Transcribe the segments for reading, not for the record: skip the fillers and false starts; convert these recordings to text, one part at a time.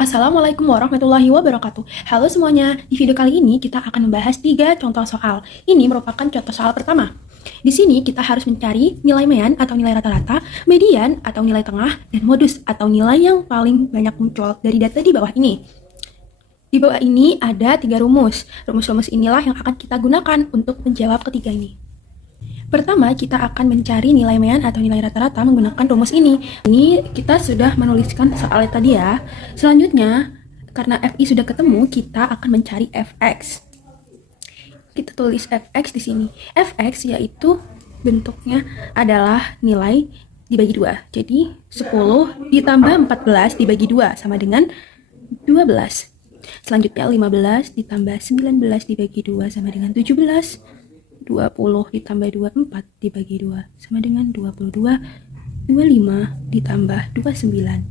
Assalamualaikum warahmatullahi wabarakatuh. Halo semuanya, di video kali ini kita akan membahas 3 contoh soal. Ini merupakan contoh soal pertama. Di sini kita harus mencari nilai mean atau nilai rata-rata, median atau nilai tengah, dan modus atau nilai yang paling banyak muncul dari data di bawah ini. Di bawah ini ada 3 rumus. Rumus-rumus inilah yang akan kita gunakan untuk menjawab ketiga ini. Pertama, kita akan mencari nilai mean atau nilai rata-rata menggunakan rumus ini. Ini kita sudah menuliskan soalnya tadi ya. Selanjutnya, karena FI sudah ketemu, kita akan mencari Fx. Kita tulis Fx di sini. Fx yaitu bentuknya adalah nilai dibagi 2. Jadi, 10 ditambah 14 dibagi 2 sama dengan 12. Selanjutnya, 15 ditambah 19 dibagi 2 sama dengan 17. 20 ditambah 24 dibagi 2 sama dengan 22. 25 ditambah 29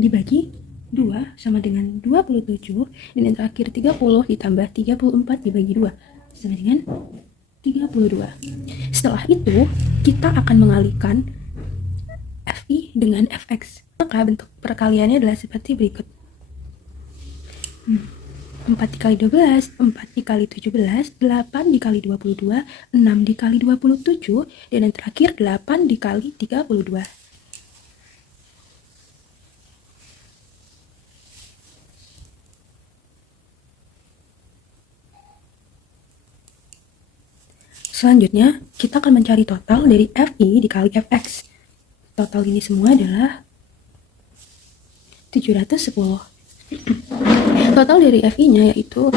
dibagi 2 sama dengan 27. Dan yang terakhir 30 ditambah 34 dibagi 2 sama dengan 32. Setelah itu, kita akan mengalihkan FI dengan Fx. Maka bentuk perkaliannya adalah seperti berikut. 4 dikali 12, 4 dikali 17, 8 dikali 22, 6 dikali 27, dan yang terakhir 8 dikali 32. Selanjutnya, kita akan mencari total dari FI dikali Fx. Total ini semua adalah 710. Total dari FI-nya yaitu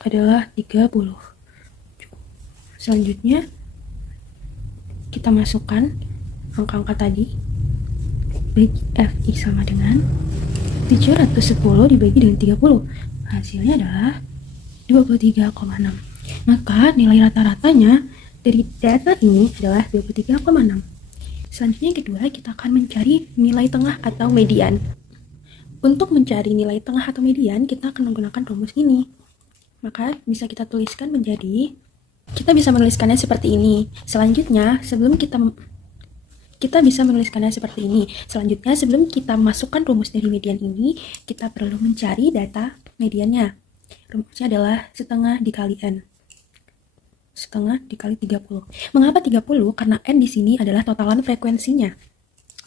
adalah 30. Selanjutnya, kita masukkan angka-angka tadi. Bagi FI sama dengan 710 dibagi dengan 30. Hasilnya adalah 23,6. Maka nilai rata-ratanya dari data ini adalah 23,6. Selanjutnya yang kedua, kita akan mencari nilai tengah atau median. Untuk mencari nilai tengah atau median, kita akan menggunakan rumus ini. Maka bisa kita tuliskan menjadi, kita bisa menuliskannya seperti ini. Selanjutnya, sebelum kita bisa menuliskannya seperti ini. Selanjutnya, sebelum kita masukkan rumus dari median ini, kita perlu mencari data mediannya. Rumusnya adalah setengah dikali N. Setengah dikali 30. Mengapa 30? Karena N di sini adalah totalan frekuensinya.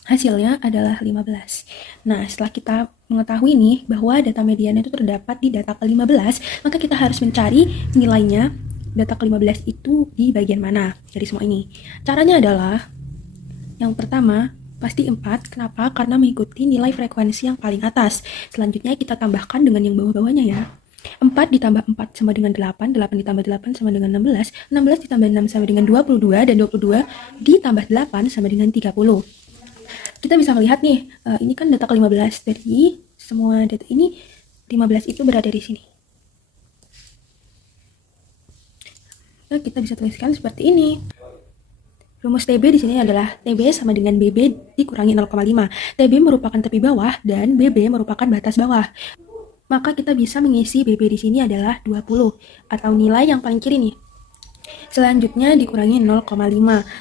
Hasilnya adalah 15. Nah, setelah kita mengetahui nih bahwa data median itu terdapat di data ke-15, maka kita harus mencari nilainya data ke-15 itu di bagian mana dari semua ini. Caranya adalah, yang pertama, pasti 4. Kenapa? Karena mengikuti nilai frekuensi yang paling atas. Selanjutnya kita tambahkan dengan yang bawah-bawahnya ya. 4 ditambah 4 sama dengan 8, 8 ditambah 8 sama dengan 16, 16 ditambah 6 sama dengan 22, dan 22 ditambah 8 sama dengan 30. Kita bisa melihat nih, ini kan data ke-15, dari semua data ini 15 itu berada di sini. Nah, kita bisa tuliskan seperti ini. Rumus TB di sini adalah TB sama dengan BB dikurangi 0,5. TB merupakan tepi bawah dan BB merupakan batas bawah. Maka kita bisa mengisi BB di sini adalah 20 atau nilai yang paling kiri nih. Selanjutnya dikurangi 0,5.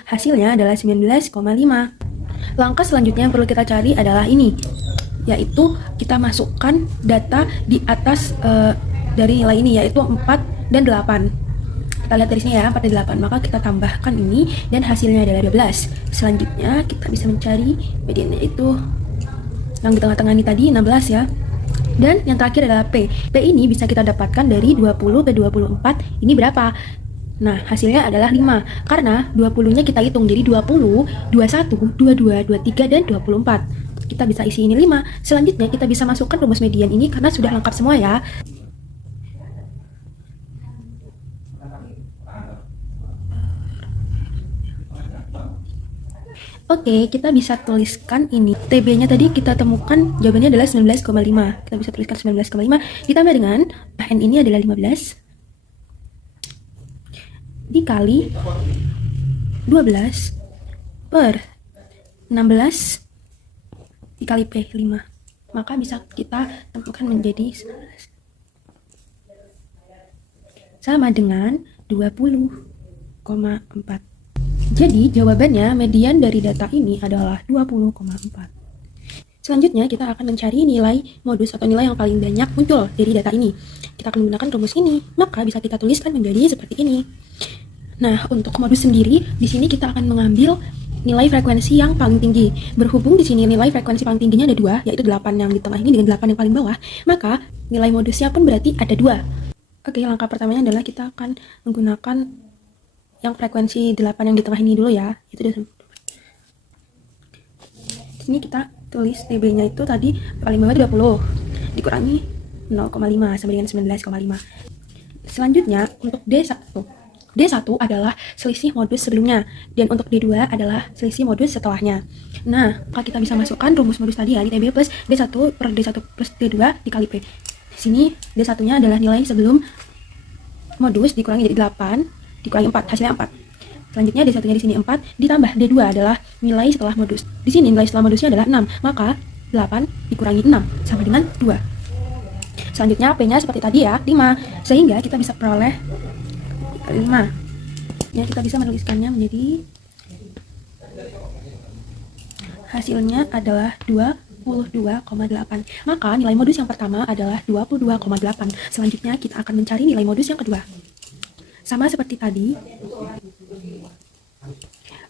Hasilnya adalah 19,5. Langkah selanjutnya yang perlu kita cari adalah ini, yaitu kita masukkan data di atas dari nilai ini, yaitu 4 dan 8. Kita lihat dari sini ya, 4 dan 8. Maka kita tambahkan ini dan hasilnya adalah 12. Selanjutnya kita bisa mencari mediannya itu yang di tengah-tengah ini tadi 16 ya. Dan yang terakhir adalah P. P ini bisa kita dapatkan dari 20 ke 24. Ini berapa? Nah, hasilnya adalah 5. Karena 20-nya kita hitung jadi 20, 21, 22, 23, dan 24. Kita bisa isi ini 5. Selanjutnya kita bisa masukkan rumus median ini karena sudah lengkap semua ya. Oke, kita bisa tuliskan ini. TB-nya tadi kita temukan jawabannya adalah 19,5. Kita bisa tuliskan 19,5 ditambah dengan N ini adalah 15 dikali 12 per 16 dikali P 5. Maka bisa kita temukan menjadi 19 sama dengan 20,4. Jadi jawabannya median dari data ini adalah 20,4. Selanjutnya, kita akan mencari nilai modus atau nilai yang paling banyak muncul dari data ini. Kita akan menggunakan rumus ini, maka bisa kita tuliskan menjadi seperti ini. Nah, untuk modus sendiri, di sini kita akan mengambil nilai frekuensi yang paling tinggi. Berhubung di sini nilai frekuensi paling tingginya ada 2, yaitu 8 yang di tengah ini dengan 8 yang paling bawah, maka nilai modusnya pun berarti ada 2. Oke, langkah pertamanya adalah kita akan menggunakan yang frekuensi 8 yang di tengah ini dulu ya. Itu di sini kita tulis TB-nya itu tadi paling bawah 20 dikurangi 0,5 sama dengan 19,5. Selanjutnya untuk D1 adalah selisih modus sebelumnya, dan untuk D2 adalah selisih modus setelahnya. Nah, maka kita bisa masukkan rumus modus tadi ya, TB plus D1 per D1 plus D2 dikali P. Di sini D1-nya adalah nilai sebelum modus dikurangi jadi 8, dikurangi 4, hasilnya 4. Selanjutnya D1-nya di sini 4, ditambah D2 adalah nilai setelah modus. Di sini nilai setelah modusnya adalah 6, maka 8 dikurangi 6 sama dengan 2. Selanjutnya P-nya seperti tadi ya, 5, sehingga kita bisa peroleh 5. Ya, kita bisa menuliskannya menjadi hasilnya adalah 22,8. Maka nilai modus yang pertama adalah 22,8. Selanjutnya kita akan mencari nilai modus yang kedua. Sama seperti tadi,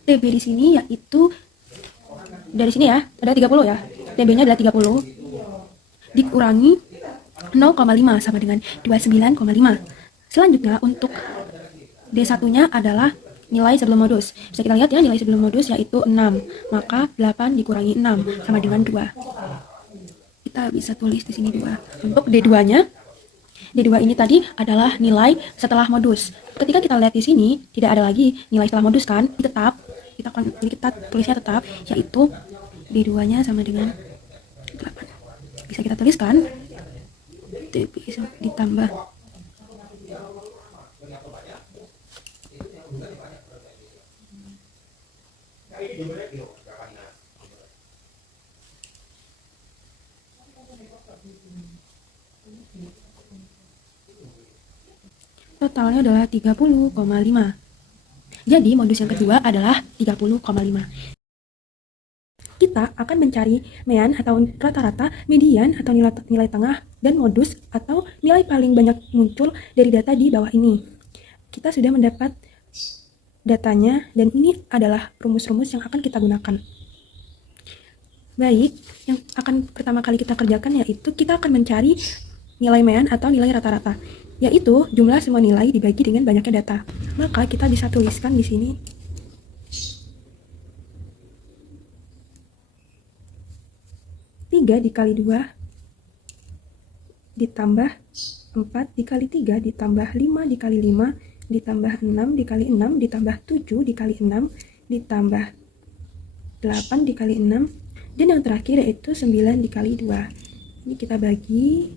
TB di sini yaitu dari sini ya, ada 30 ya. TB-nya adalah 30 dikurangi 0,5 sama dengan 29,5. Selanjutnya untuk D1-nya adalah nilai sebelum modus. Bisa kita lihat ya, nilai sebelum modus yaitu 6. Maka 8 dikurangi 6 sama dengan 2. Kita bisa tulis di sini 2. Untuk D2-nya, D2 ini tadi adalah nilai setelah modus. Ketika kita lihat di sini, tidak ada lagi nilai setelah modus kan? Tetap, kita tulisnya tetap, yaitu D2-nya sama dengan 8. Bisa kita tuliskan ditambah totalnya adalah 30,5. Jadi modus yang kedua adalah 30,5. Kita akan mencari mean atau rata-rata, median atau nilai tengah, dan modus atau nilai paling banyak muncul dari data di bawah ini. Kita sudah mendapat datanya, dan ini adalah rumus-rumus yang akan kita gunakan. Baik, yang akan pertama kali kita kerjakan yaitu kita akan mencari nilai mean atau nilai rata-rata, yaitu jumlah semua nilai dibagi dengan banyaknya data. Maka kita bisa tuliskan di sini 3 dikali 2 ditambah 4 dikali 3 ditambah 5 dikali 5 ditambah 6 dikali 6 ditambah 7 dikali 6 ditambah 8 dikali 6, dan yang terakhir yaitu 9 dikali 2. Ini kita bagi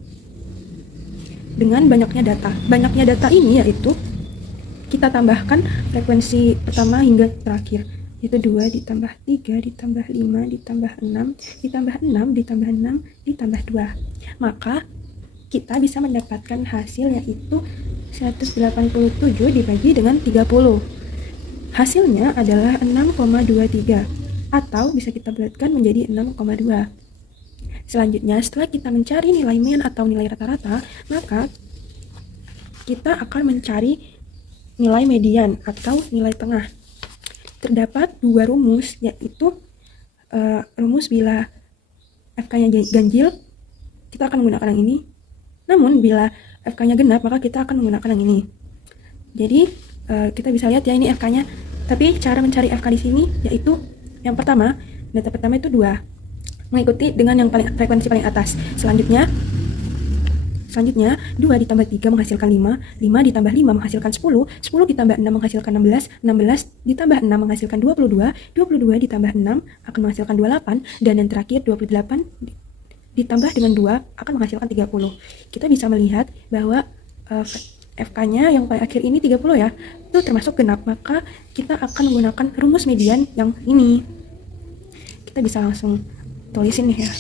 dengan banyaknya data. Banyaknya data ini yaitu kita tambahkan frekuensi pertama hingga terakhir, yaitu 2 ditambah 3 ditambah 5 ditambah 6 ditambah 6 ditambah 6 ditambah 2. Maka kita bisa mendapatkan hasil yaitu 187 dibagi dengan 30. Hasilnya adalah 6,23, atau bisa kita bulatkan menjadi 6,2. Selanjutnya, setelah kita mencari nilai mean atau nilai rata-rata, maka kita akan mencari nilai median atau nilai tengah. Terdapat dua rumus, yaitu rumus bila FK-nya ganjil, kita akan menggunakan yang ini. Namun bila FK-nya genap, maka kita akan menggunakan yang ini. Jadi kita bisa lihat ya, ini FK-nya. Tapi cara mencari FK di sini yaitu yang pertama, data pertama itu 2, mengikuti dengan yang frekuensi paling atas. Selanjutnya 2 ditambah 3 menghasilkan 5, 5 ditambah 5 menghasilkan 10, 10 ditambah 6 menghasilkan 16, 16 ditambah 6 menghasilkan 22, 22 ditambah 6 akan menghasilkan 28, dan yang terakhir 28 ditambah dengan 2 akan menghasilkan 30. Kita bisa melihat bahwa FK-nya yang paling akhir ini 30 ya, itu termasuk genap, maka kita akan menggunakan rumus median yang ini. Kita bisa langsung tulisin nih ya,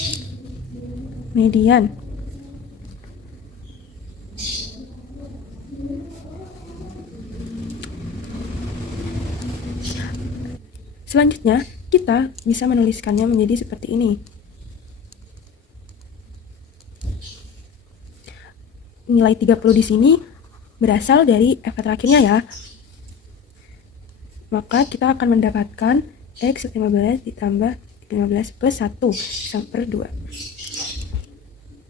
median. Selanjutnya, kita bisa menuliskannya menjadi seperti ini. nilai 30 di sini berasal dari F terakhirnya ya. Maka kita akan mendapatkan X 15 ditambah 15 plus 1 sama per 2.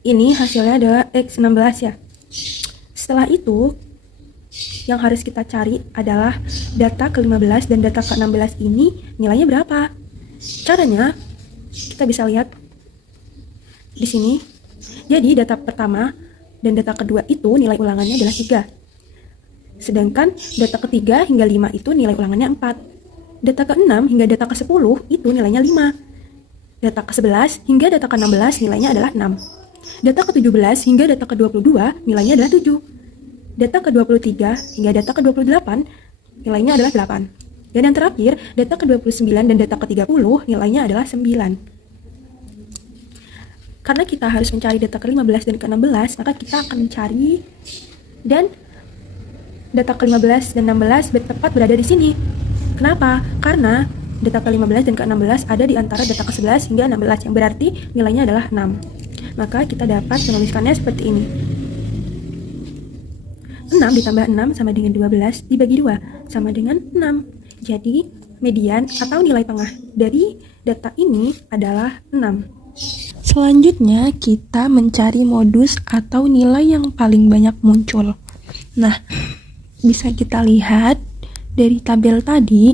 Ini hasilnya adalah X 16 ya. Setelah itu, yang harus kita cari adalah data ke-15 dan data ke-16 ini nilainya berapa. Caranya, kita bisa lihat di sini. Jadi data pertama dan data kedua itu nilai ulangannya adalah 3. Sedangkan data ketiga hingga 5 itu nilai ulangannya 4. Data ke-6 hingga data ke-10 itu nilainya 5. Data ke-11 hingga data ke-16 nilainya adalah 6. Data ke-17 hingga data ke-22 nilainya adalah 7. Data ke-23 hingga data ke-28 nilainya adalah 8. Dan yang terakhir, data ke-29 dan data ke-30 nilainya adalah 9. Karena kita harus mencari data ke-15 dan ke-16, maka kita akan mencari dan data ke-15 dan 16 tepat berada di sini. Kenapa? Karena data ke-15 dan ke-16 ada di antara data ke-11 hingga 16, yang berarti nilainya adalah 6. Maka kita dapat menuliskannya seperti ini. 6 ditambah 6 sama dengan 12 dibagi 2 sama dengan 6. Jadi median atau nilai tengah dari data ini adalah 6. Selanjutnya kita mencari modus atau nilai yang paling banyak muncul. Nah, bisa kita lihat dari tabel tadi,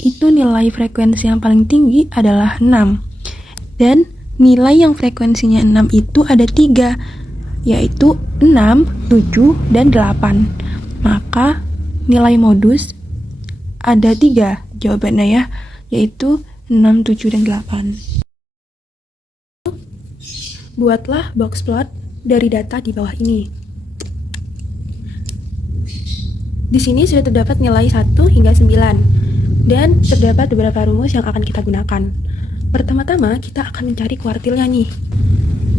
itu nilai frekuensi yang paling tinggi adalah 6. Dan nilai yang frekuensinya 6 itu ada 3, yaitu 6, 7, dan 8. Maka nilai modus ada 3 jawabannya ya, yaitu 6, 7, dan 8. Buatlah box plot dari data di bawah ini. Di sini sudah terdapat nilai 1 hingga 9 dan terdapat beberapa rumus yang akan kita gunakan. Pertama-tama kita akan mencari kuartilnya nih.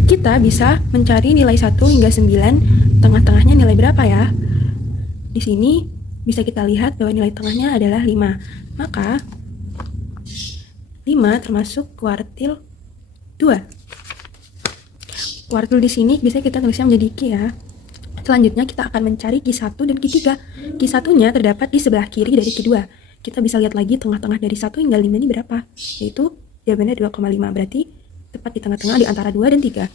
Kita bisa mencari nilai 1 hingga 9, tengah-tengahnya nilai berapa ya? Di sini bisa kita lihat bahwa nilai tengahnya adalah 5. Maka 5 termasuk kuartil 2. Kuartil di sini bisa kita tulisnya menjadi Q ya. Selanjutnya kita akan mencari Q1 dan Q3. Q1-nya terdapat di sebelah kiri dari Q2. Kita bisa lihat lagi tengah-tengah dari 1 hingga 5 ini berapa? Yaitu jawabannya 2,5. Berarti tepat di tengah-tengah di antara 2 dan 3.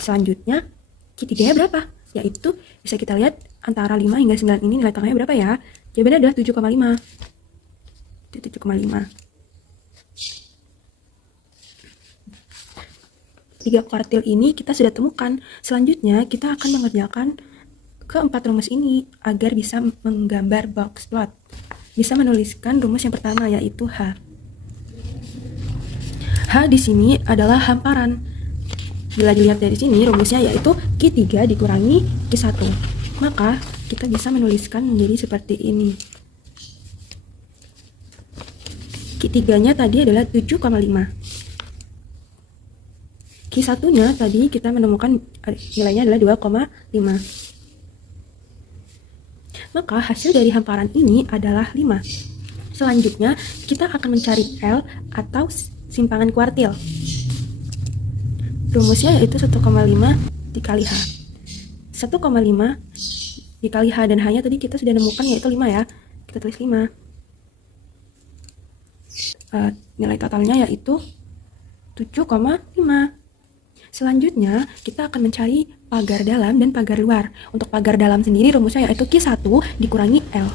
Selanjutnya Q3-nya berapa? Yaitu bisa kita lihat antara 5 hingga 9 ini nilai tengahnya berapa ya? Jawabannya adalah 7,5. 7,5. 3 kuartil ini kita sudah temukan. Selanjutnya kita akan mengerjakan keempat rumus ini agar bisa menggambar box plot. Bisa menuliskan rumus yang pertama yaitu H. H di sini adalah hamparan. Bila dilihat dari sini rumusnya yaitu Q3 dikurangi Q1. Maka kita bisa menuliskan menjadi seperti ini. Q3-nya tadi adalah 7,5. Q1-nya tadi kita menemukan nilainya adalah 2,5. Maka hasil dari hamparan ini adalah 5. Selanjutnya, kita akan mencari L atau simpangan kuartil. Rumusnya yaitu 1,5 dikali H. 1,5 dikali H dan H-nya tadi kita sudah menemukan yaitu 5 ya. Kita tulis 5. Nilai totalnya yaitu 7,5. Selanjutnya, kita akan mencari pagar dalam dan pagar luar. Untuk pagar dalam sendiri rumusnya yaitu Q1 dikurangi L.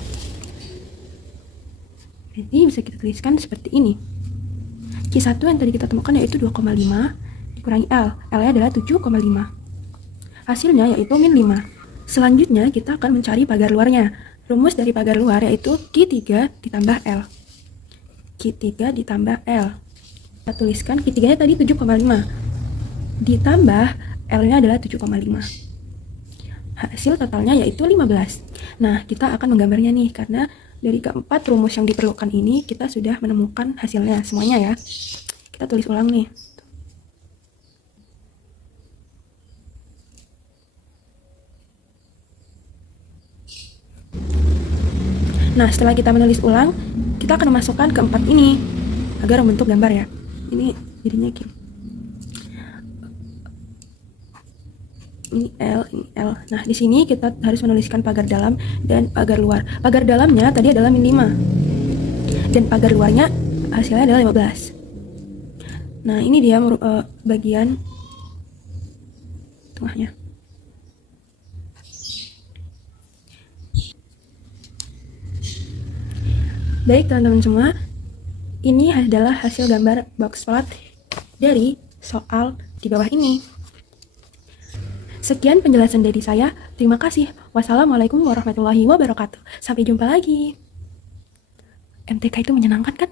Jadi bisa kita tuliskan seperti ini. Q1 yang tadi kita temukan yaitu 2,5 dikurangi L. L-nya adalah 7,5. Hasilnya yaitu min 5. Selanjutnya, kita akan mencari pagar luarnya. Rumus dari pagar luar yaitu Q3 ditambah L. Q3 ditambah L. Kita tuliskan Q3-nya tadi 7,5. Ditambah L-nya adalah 7,5. Hasil totalnya yaitu 15. Nah, kita akan menggambarnya nih, karena dari keempat rumus yang diperlukan ini, kita sudah menemukan hasilnya semuanya ya. Kita tulis ulang nih. Nah, setelah kita menulis ulang, kita akan memasukkan keempat ini, agar membentuk gambar ya. Ini jadinya gini. Ini L, ini L. Nah, di sini kita harus menuliskan pagar dalam dan pagar luar. Pagar dalamnya tadi adalah min 5. Dan pagar luarnya hasilnya adalah 15. Nah, ini dia bagian tengahnya. Baik teman-teman semua, ini adalah hasil gambar box plot dari soal di bawah ini. Sekian penjelasan dari saya. Terima kasih. Wassalamualaikum warahmatullahi wabarakatuh. Sampai jumpa lagi. MTK itu menyenangkan kan?